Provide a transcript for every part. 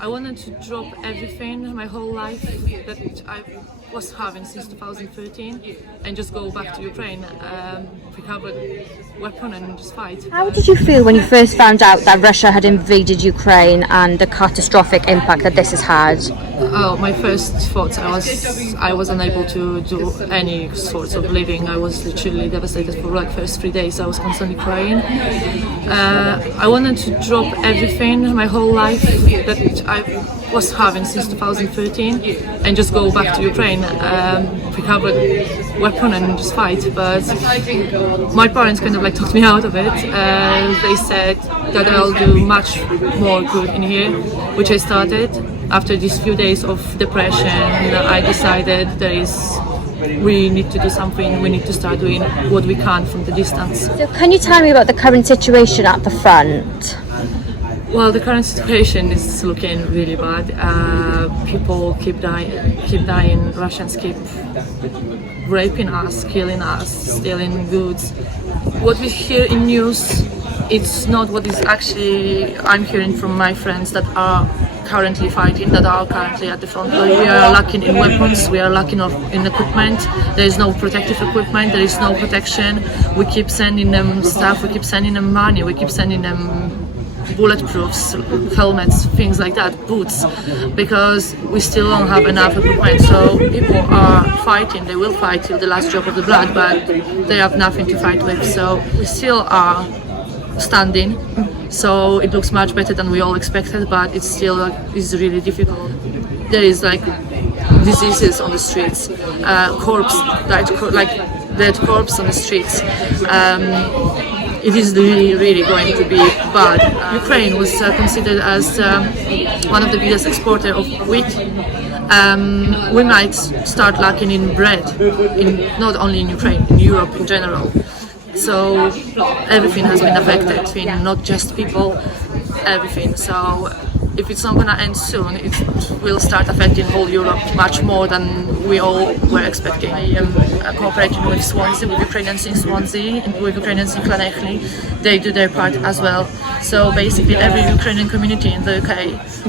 I wanted to drop everything, my whole life that I was having since 2013, and just go back to Ukraine, pick up a weapon and just fight. How did you feel when you first found out that Russia had invaded Ukraine and the catastrophic impact that this has had? Oh, my first thoughts, I was unable to do any sorts of living. I was literally devastated for like first 3 days. I was constantly crying. I wanted to drop everything, my whole life that I was having since 2013, and just go back to Ukraine, pick up a weapon and just fight. But my parents kind of like talked me out of it. They said that I'll do much more good in here, which I started. After these few days of depression, I decided we need to do something. We need to start doing what we can from the distance. So can you tell me about the current situation at the front? Well, the current situation is looking really bad. People keep dying. Russians keep raping us, killing us, stealing goods. What we hear in news, it's not what is actually I'm hearing from my friends that are currently fighting, that are currently at the front. We are lacking in weapons, we are lacking in equipment. There is no protective equipment, there is no protection. We keep sending them stuff, we keep sending them money, we keep sending them bulletproofs, helmets, things like that, boots, because we still don't have enough equipment. So people are fighting, they will fight till the last drop of the blood, but they have nothing to fight with. So we still are standing, so it looks much better than we all expected, but it's still is really difficult. There is like diseases on the streets, dead corpse on the streets. It is really going to be bad. Ukraine was considered as one of the biggest exporters of wheat. We might start lacking in bread, not only in Ukraine, in Europe in general. So everything has been affected, not just people, everything. So if it's not going to end soon, it will start affecting whole Europe much more than we all were expecting. I am cooperating with Swansea, with Ukrainians in Swansea, and with Ukrainians in Clonechley. They do their part as well. So basically every Ukrainian community in the UK,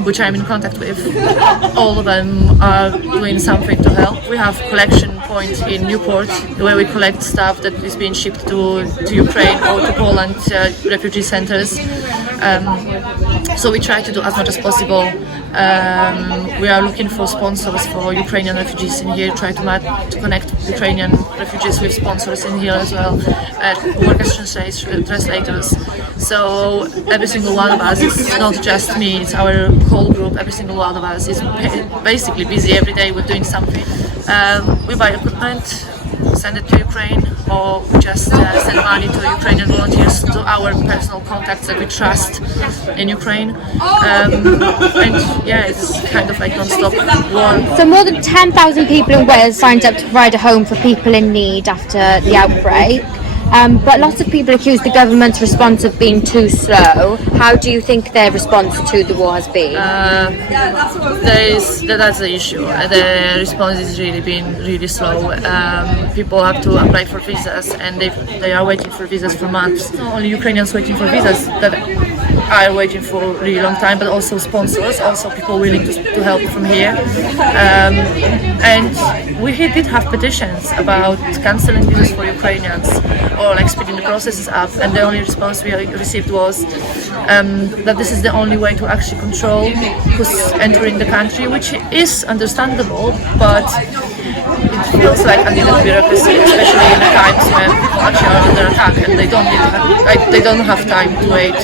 which I'm in contact with, all of them are doing something to help. We have collection point in Newport where we collect stuff that is being shipped to Ukraine or to Poland refugee centers. So we try to do as much as possible. We are looking for sponsors for Ukrainian refugees in here, try to connect Ukrainian refugees with sponsors in here as well, work as translators. So every single one of us, it's not just me, it's our whole group, every single one of us is basically busy every day with doing something. We buy equipment, send it to Ukraine, or we just send money to Ukrainian volunteers, to our personal contacts that we trust in Ukraine. And yeah, it's kind of like non-stop war. So more than 10,000 people in Wales signed up to provide a home for people in need after the outbreak. But lots of people accuse the government's response of being too slow. How do you think their response to the war has been? That's the issue. The response is really been really slow. People have to apply for visas, and they are waiting for visas for months. Not only Ukrainians waiting for visas that are waiting for a really long time, but also sponsors, also people willing to help from here. And we did have petitions about cancelling visas for Ukrainians, or like speeding the processes up, and the only response we received was that this is the only way to actually control who's entering the country, which is understandable, but it feels like unneeded bureaucracy, especially in the times when people actually are under attack and they don't have time to wait.